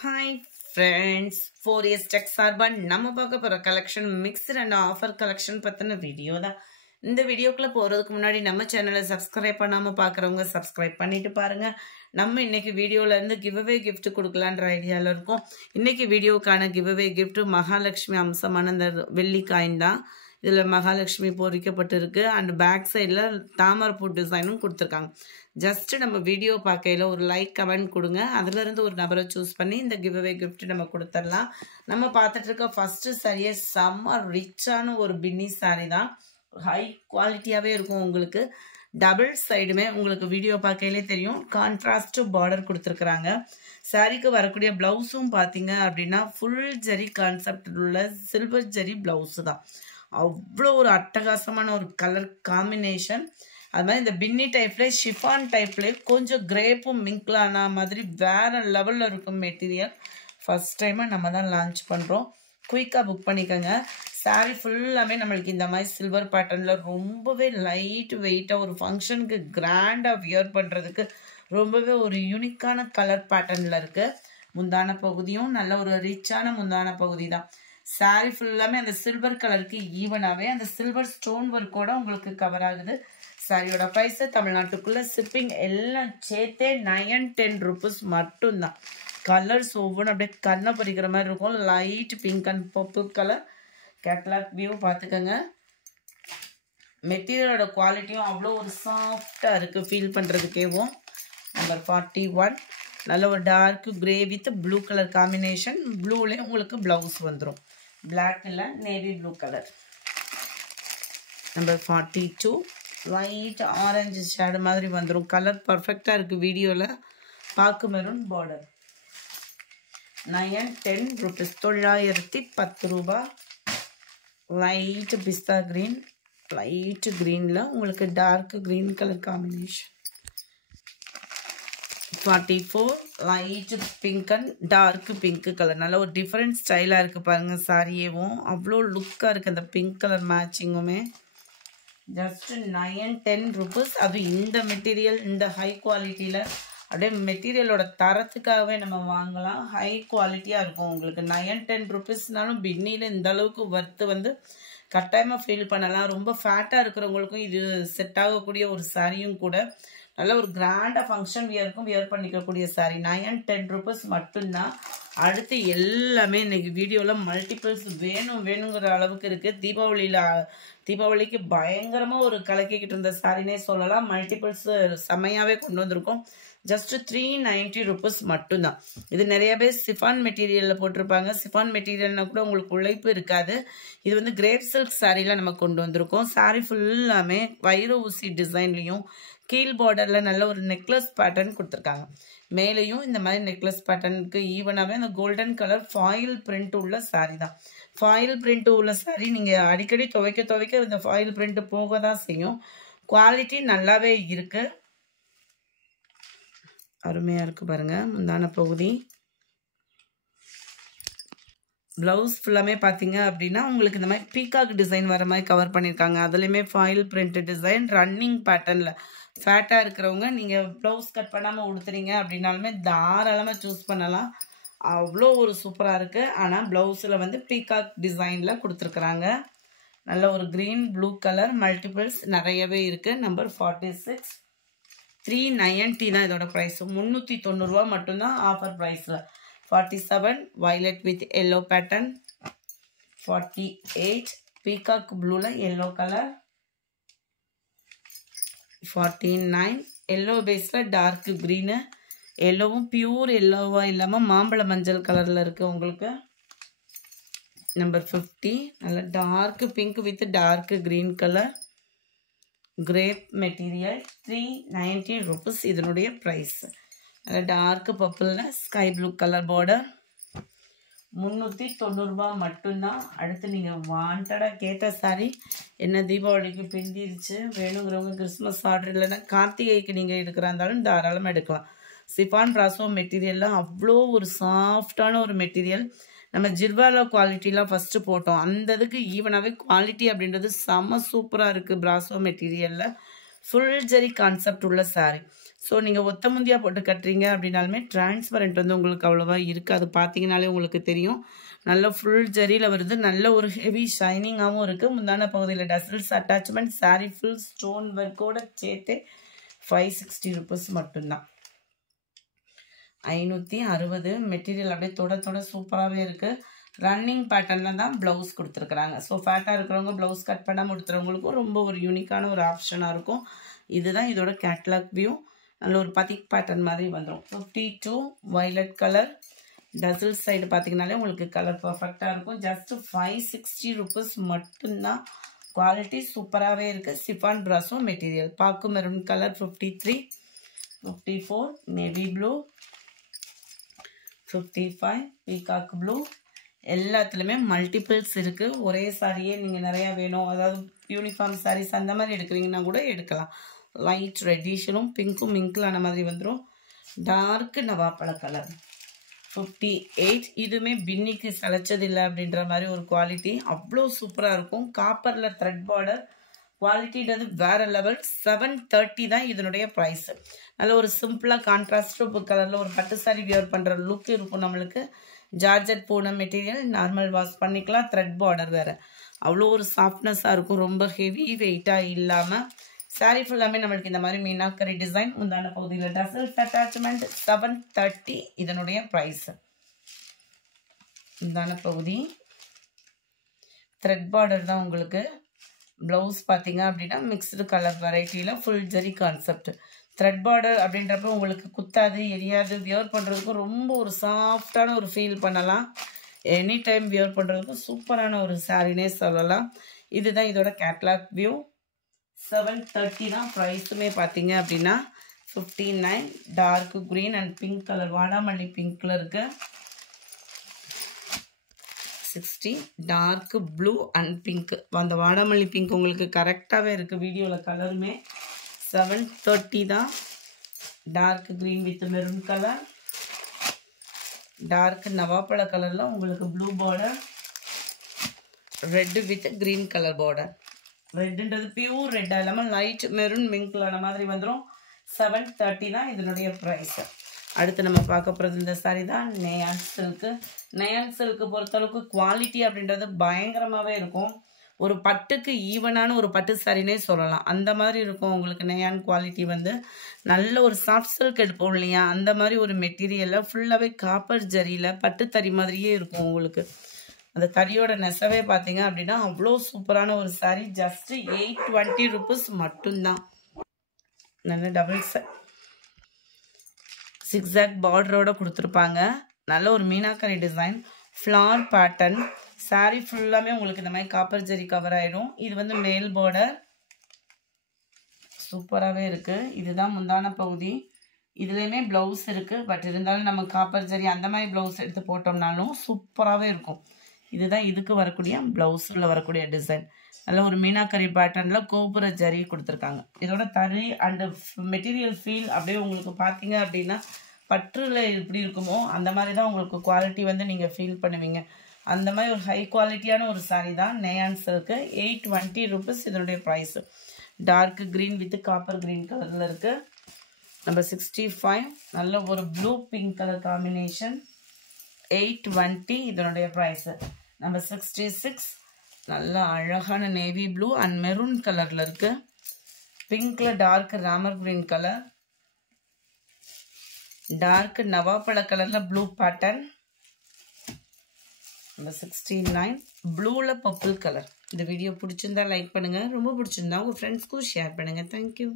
Hi friends, 4S Tech சார்பா நம்ம பார்க்க போற collection mixed and offer collection பத்தின வீடியோ தான். இந்த வீடியோக்குள்ள போறதுக்கு முன்னாடி நம்ம சேனலை சப்ஸ்கிரைப் பண்ணாம பார்க்குறவங்க சப்ஸ்கிரைப் பண்ணிட்டு பாருங்க. நம்ம இன்னைக்கு வீடியோல இருந்து கிவ்அவே கிஃப்ட் கொடுக்கலான்ற ஐடியால இருக்கோம். இன்னைக்கு வீடியோக்கான கிவ்அவே கிஃப்ட் மகாலட்சுமி அம்சமான இந்த வெள்ளி காயின் தான். இதுல மகாலட்சுமி பொறிக்கப்பட்டிருக்கு அண்ட் பேக் சைடில் தாமரைப்பூ டிசைனும் கொடுத்துருக்காங்க. ஜஸ்ட் நம்ம வீடியோ பார்க்கையில் ஒரு லைக் கமெண்ட் கொடுங்க, அதுலேருந்து ஒரு நபரை சூஸ் பண்ணி இந்த கிவ்அவே கிஃப்ட் நம்ம கொடுத்துடலாம். நம்ம பார்த்துட்டு இருக்க ஃபர்ஸ்ட் சாரியே செம்ம ரிச்சான ஒரு பின்னி சாரி தான். ஹை குவாலிட்டியாகவே இருக்கும். உங்களுக்கு டபுள் சைடுமே உங்களுக்கு வீடியோ பார்க்கையிலே தெரியும். கான்ட்ராஸ்ட் பார்டர் கொடுத்துருக்குறாங்க. சாரிக்கு வரக்கூடிய பிளவுஸும் பார்த்தீங்க அப்படின்னா ஃபுல் ஜரி கான்செப்ட் உள்ள சில்வர் ஜரி பிளவுஸு தான். அவ்வளோ ஒரு அட்டகாசமான ஒரு கலர் காம்பினேஷன். அது மாதிரி இந்த பின்னி டைப்லேயே ஷிஃபான் டைப்லேயே கொஞ்சம் கிரேப்பும் மிங்க்லான மாதிரி வேறு லெவலில் இருக்கும் மெட்டீரியல். ஃபர்ஸ்ட் டைமாக நம்ம தான் லான்ச் பண்ணுறோம். குயிக்காக புக் பண்ணிக்கோங்க. சாரீ ஃபுல்லாமே நம்மளுக்கு இந்த மாதிரி சில்வர் பேட்டர்னில் ரொம்பவே லைட் வெயிட்டாக ஒரு ஃபங்க்ஷனுக்கு கிராண்டாக வியர் பண்ணுறதுக்கு ரொம்பவே ஒரு யூனிக்கான கலர் பேட்டர்னில் இருக்குது. முந்தான பகுதியும் நல்ல ஒரு ரிச்சான முந்தான பகுதி தான். சாரீ ஃபுல்லாமே அந்த சில்வர் கலருக்கு ஈவனாகவே அந்த சில்வர் ஸ்டோன் ஒர்க்கோட உங்களுக்கு கவர் ஆகுது. சாரியோட ப்ரைஸு தமிழ்நாட்டுக்குள்ளே ஷிப்பிங் எல்லாம் சேர்த்தே 910 rupees மட்டும்தான். கலர்ஸ் ஒவ்வொன்றும் அப்படியே கண்ணை பறிக்கிற மாதிரி இருக்கும். Light pink and purple colour. Catalogue view பார்த்துக்கோங்க. மெட்டீரியலோட குவாலிட்டியும் அவ்வளோ ஒரு சாஃப்டாக இருக்குது ஃபீல் பண்ணுறதுக்கேவும். நம்பர் 41 நல்ல ஒரு dark grey with blue colour combination. ப்ளூலேயே உங்களுக்கு ப்ளவுஸ் வந்துடும். பிளாக் இல்லை navy blue colour. Number 42 light orange shade மாதிரி வந்துடும். கலர் பர்ஃபெக்டாக இருக்குது வீடியோவில். பாக்கு மெரூன் பார்டர். 910 rupees 910 ரூபா. லைட் பிஸ்தா க்ரீன், லைட் க்ரீனில் உங்களுக்கு dark green colour combination. 44 light pink and dark pink colour. நல்ல ஒரு டிஃப்ரெண்ட் ஸ்டைலாக இருக்குது பாருங்கள். சாரியேவும் அவ்வளோ லுக்காக இருக்குது அந்த பிங்க் கலர் மேட்சிங்குமே. Just 910 rupees. அது இந்த மெட்டீரியல் இந்த ஹை குவாலிட்டியில் அப்படியே மெட்டீரியலோட தரத்துக்காகவே நம்ம வாங்கலாம். ஹை குவாலிட்டியாக இருக்கும் உங்களுக்கு. 910 rupeesனாலும் பின்னியில் இந்த அளவுக்கு ஒர்த்து வந்து கட்டாயமாக ஃபீல் பண்ணலாம். ரொம்ப ஃபேட்டாக இருக்கிறவங்களுக்கும் இது செட் ஆகக்கூடிய ஒரு சாரியும் கூட. நல்ல ஒரு கிராண்டாக ஃபங்க்ஷன் வியருக்கும் வியர் பண்ணிக்கக்கூடிய சாரி. 910 rupees மட்டும்தான். அடுத்து எல்லாமே இன்னைக்கு வீடியோவில் மல்டிபிள்ஸ் வேணுங்கிற அளவுக்கு இருக்குது. தீபாவளிக்கு பயங்கரமாக ஒரு கலக்கிக்கிட்டு இருந்த சாரினே சொல்லலாம். மல்டிபிள்ஸ் செம்மையாகவே கொண்டு வந்திருக்கோம். ஜஸ்ட் 390 rupees மட்டும்தான். இது நிறைய பேர் சிஃபான் மெட்டீரியலில் போட்டிருப்பாங்க. சிஃபான் மெட்டீரியல்னா கூட உங்களுக்கு உழைப்பு இருக்காது. இது வந்து கிரேப் சில்க் சாரியில் நம்ம கொண்டு வந்திருக்கோம். சாரி ஃபுல்லாமே வைர ஊசி டிசைன்லையும் கீழ் பார்டரில் நல்ல ஒரு நெக்லஸ் பேட்டர்ன் கொடுத்துருக்காங்க. மேலேயும் இந்த மாதிரி நெக்லஸ் பேட்டர்னுக்கு ஈவனாகவே அந்த கோல்டன் கலர் ஃபாயில் பிரிண்ட் உள்ள சாரி தான். ஃபாயில் பிரிண்ட் உள்ள சாரி நீங்கள் அடிக்கடி துவைக்க இந்த ஃபாயில் பிரிண்ட் போக தான் செய்யும். குவாலிட்டி நல்லாவே இருக்குது. அருமையாக இருக்குது பாருங்கள். முந்தான பகுதி ப்ளவுஸ் ஃபுல்லாமே பார்த்தீங்க அப்படின்னா உங்களுக்கு இந்த மாதிரி பீகாக் டிசைன் வர மாதிரி கவர் பண்ணியிருக்காங்க. அதுலேயுமே ஃபாயில் பிரிண்ட் டிசைன் ரன்னிங் பேட்டர்னில். ஃபேட்டாக இருக்கிறவங்க நீங்கள் ப்ளவுஸ் கட் பண்ணாமல் உடுத்துறீங்க அப்படின்னாலுமே தாராளமாக சூஸ் பண்ணலாம். அவ்வளோ ஒரு சூப்பராக இருக்குது. ஆனால் ப்ளவுஸில் வந்து பீகாக் டிசைனில் கொடுத்துருக்குறாங்க. நல்ல ஒரு க்ரீன் ப்ளூ கலர் மல்டிபிள்ஸ் நிறையவே இருக்குது. நம்பர் 46 390 தான் இதோட ப்ரைஸு. 390 ரூபா மட்டும்தான் ஆஃபர் ப்ரைஸில். 47 violet with yellow pattern. 48 peacock blue la yellow color. 49 yellow base la dark green. yellowவும் pure yellowவா இல்லாமல் மாம்பழ மஞ்சள் கலரில் இருக்குது உங்களுக்கு. நம்பர் 50 நல்ல dark pink with dark green colour. Crepe material. 390 rupees இதனுடைய ப்ரைஸ். டார்க் பர்பிளில் ஸ்கை ப்ளூ கலர் பார்டர். 390 ரூபா மட்டும்தான். அடுத்து நீங்கள் வாண்டடாக கேட்ட சாரி என்ன தீபாவளிக்கு பிந்திருச்சு வேணுங்கிறவங்க கிறிஸ்மஸ் ஆர்டர் இல்லைன்னா கார்த்திகைக்கு நீங்கள் எடுக்கிறா இருந்தாலும் தாராளமாக எடுக்கலாம். சிஃபான் பிராசோ மெட்டீரியல்லாம் அவ்வளோ ஒரு சாஃப்டான ஒரு மெட்டீரியல். நம்ம ஜிர்வாலா குவாலிட்டிலாம் ஃபஸ்ட்டு போட்டோம். அந்த இதுக்கு ஈவனாகவே குவாலிட்டி அப்படின்றது செம்ம சூப்பராக இருக்குது. பிராசோ மெட்டீரியலில் ஃபுல் ஜரி கான்செப்ட் உள்ள சாரி. ஸோ நீங்கள் ஒத்த முந்தியாக போட்டு கட்டுறீங்க அப்படின்னாலுமே டிரான்ஸ்பரண்ட் வந்து உங்களுக்கு அவ்வளோவா இருக்காது. பார்த்தீங்கனாலே உங்களுக்கு தெரியும். நல்ல ஃபுல் ஜரியில் வருது. நல்ல ஒரு ஹெவி ஷைனிங்காகவும் இருக்குது. முந்தான பகுதியில் tassels attachment sari full stone ஒர்க்கோட சேர்த்து 560 rupees மட்டும்தான். 560. மெட்டீரியல் அப்படியே தொட சூப்பராகவே இருக்குது. ரன்னிங் பேட்டர்னில் தான் ப்ளவுஸ் கொடுத்துருக்குறாங்க. ஸோ ஃபேட்டாக இருக்கிறவங்க ப்ளவுஸ் கட் பண்ணாமல் கொடுத்துறவங்களுக்கும் ரொம்ப ஒரு யூனிக்கான ஒரு ஆப்ஷனாக இருக்கும். இதுதான் இதோட கேட்லாக் வியூ. நல்ல ஒரு பதிக் பேட்டர்ன் மாதிரி வந்துடும். 52 வயலட் கலர். டசில் சைடு பார்த்தீங்கனாலே உங்களுக்கு கலர் பர்ஃபெக்டாக இருக்கும். ஜஸ்ட் 560 rupees மட்டும்தான். குவாலிட்டி சூப்பராகவே இருக்குது. Chiffon ப்ராஸோ material. பாக்கு maroon colour 53, 54 navy blue, 55 peacock blue. எல்லாத்துலேயுமே மல்டிபிள்ஸ் இருக்குது. ஒரே சாரியே நீங்கள் நிறையா வேணும், அதாவது யூனிஃபார்ம் சாரீஸ் அந்த மாதிரி எடுக்கிறீங்கன்னா கூட எடுக்கலாம். லைட் ரெட்டிஷனும் பிங்க்கும் மிங்கிளான மாதிரி வந்துடும். டார்க் நவாப்பழ கலர் 58. இதுவுமே பின்னிக்கு சளைச்சதில்லை அப்படின்ற மாதிரி ஒரு குவாலிட்டி. அவ்வளோ சூப்பராக இருக்கும். காப்பரில் த்ரெட் பார்டர். குவாலிட்டின்றது வேறு லெவல். 730 தான் இதனுடைய ப்ரைஸு. நல்ல ஒரு சிம்பிளாக கான்ட்ராஸ்ட் கலரில் ஒரு பட்டு சாரி வியர் பண்ணுற லுக் இருக்கும் நம்மளுக்கு. Georgette Poonam material. Normal wash பண்ணிக்கலாம். த்ரெட் பார்டர் வேறு. அவ்வளோ ஒரு சாஃப்ட்னஸாக இருக்கும். ரொம்ப ஹெவி வெயிட்டாக இல்லாமல். சாரீ ஃபுல்லாமே நம்மளுக்கு இந்த மாதிரி மீனாக்கரி டிசைன். முந்தான பகுதியில் டசல்ஸ் அட்டாச்மெண்ட். 730 இதனுடைய ப்ரைஸு. முந்தான பகுதி த்ரெட் பார்டர் தான் உங்களுக்கு. ப்ளவுஸ் பார்த்தீங்க அப்படின்னா மிக்ஸ்டு கலர் வெரைட்டியில் full zari concept. Thread border அப்படின்றப்ப உங்களுக்கு குத்தாது, எரியாது. வியர் பண்ணுறதுக்கும் ரொம்ப ஒரு சாஃப்டான ஒரு ஃபீல் பண்ணலாம். எனி டைம் வியர் பண்ணுறதுக்கும் சூப்பரான ஒரு சாரினே சொல்லலாம். இதுதான் இதோட கேட்லாக் வியூ. 730 தான் ப்ரைஸுமே பார்த்தீங்க அப்படின்னா. 59 dark green and pink colour, வாடாமல்லி பிங்க்கில் இருக்கு. 60 டார்க் ப்ளூ அண்ட் பிங்க். அந்த வாடாமல்லி பிங்க் உங்களுக்கு கரெக்டாகவே இருக்குது வீடியோவில் கலருமே. 730 தான். Dark green with maroon colour. Dark நவாப்பழ கலரில் உங்களுக்கு blue border. Red with green colour border. ரெட்டுன்றது பியூர் ரெட்டாக இல்லாமல் லைட் மெரூன் மிங்க்லான மாதிரி வந்துடும். 730 தான் இதனுடைய ப்ரைஸு. அடுத்து நம்ம பார்க்க போகிறது இந்த சாரி தான் நயான் சில்க்கு. நயான் சில்க்கு பொறுத்தளவுக்கு குவாலிட்டி அப்படின்றது பயங்கரமாகவே இருக்கும். ஒரு பட்டுக்கு ஈவனான ஒரு பட்டு சாரினே சொல்லலாம். அந்த மாதிரி இருக்கும் உங்களுக்கு நயான் குவாலிட்டி வந்து. நல்ல ஒரு சாஃப்ட் சில்க் எடுப்போம் இல்லையா, அந்த மாதிரி ஒரு மெட்டீரியலில் ஃபுல்லாகவே காப்பர் ஜரியில் பட்டு தறி மாதிரியே இருக்கும் உங்களுக்கு. அந்த தறியோட நெசவே பார்த்தீங்க அப்படின்னா அவ்வளோ சூப்பரான ஒரு சாரீ. ஜஸ்ட் 820 rupees மட்டும்தான். நல்ல டபுள் சிக்ஸாக் பார்டரோட கொடுத்துருப்பாங்க. நல்ல ஒரு meenakari design. Floral pattern. Sari ஃபுல்லாமே உங்களுக்கு இந்த மாதிரி காப்பர் ஜரி கவர் ஆகிடும். இது வந்து மேல் பார்டர். சூப்பராகவே இருக்குது. இதுதான் முந்தான பகுதி. இதுலேயுமே ப்ளவுஸ் இருக்குது. பட் இருந்தாலும் நம்ம காப்பர் ஜரி அந்த மாதிரி ப்ளவுஸ் எடுத்து போட்டோம்னாலும் சூப்பராகவே இருக்கும். இதுதான் இதுக்கு வரக்கூடிய ப்ளவுஸில் வரக்கூடிய டிசைன். நல்ல ஒரு மீனாக்கரி பேட்டர்னில் கோபுர ஜரி கொடுத்துருக்காங்க. இதோட தறி அண்டு மெட்டீரியல் ஃபீல் அப்படியே உங்களுக்கு பார்த்தீங்க அப்படின்னா பற்றில் எப்படி இருக்குமோ அந்த மாதிரி தான் உங்களுக்கு குவாலிட்டி வந்து நீங்கள் ஃபீல் பண்ணுவீங்க. அந்த மாதிரி ஒரு ஹை குவாலிட்டியான ஒரு சாரீ தான் நயான் சில்க்கு. 820 rupees இதனுடைய price. Dark green with copper green கலரில் இருக்குது. நம்பர் 65 நல்ல ஒரு ப்ளூ பிங்க் கலர் காம்பினேஷன். 820 இதனுடைய ப்ரைஸு. நம்பர் 66 நல்ல அழகான நேவி ப்ளூ அண்ட் மெரூன் கலரில் இருக்குது. பிங்க்கில் dark Ramar green colour. Dark நவாப்பழ கலரில் ப்ளூ பேட்டர்ன். நம்பர் 69 ப்ளூவில் பர்பிள் கலர். இந்த வீடியோ பிடிச்சிருந்தா லைக் பண்ணுங்கள். ரொம்ப பிடிச்சிருந்தா உங்கள் ஃப்ரெண்ட்ஸ்க்கும் ஷேர் பண்ணுங்கள். தேங்க்யூ.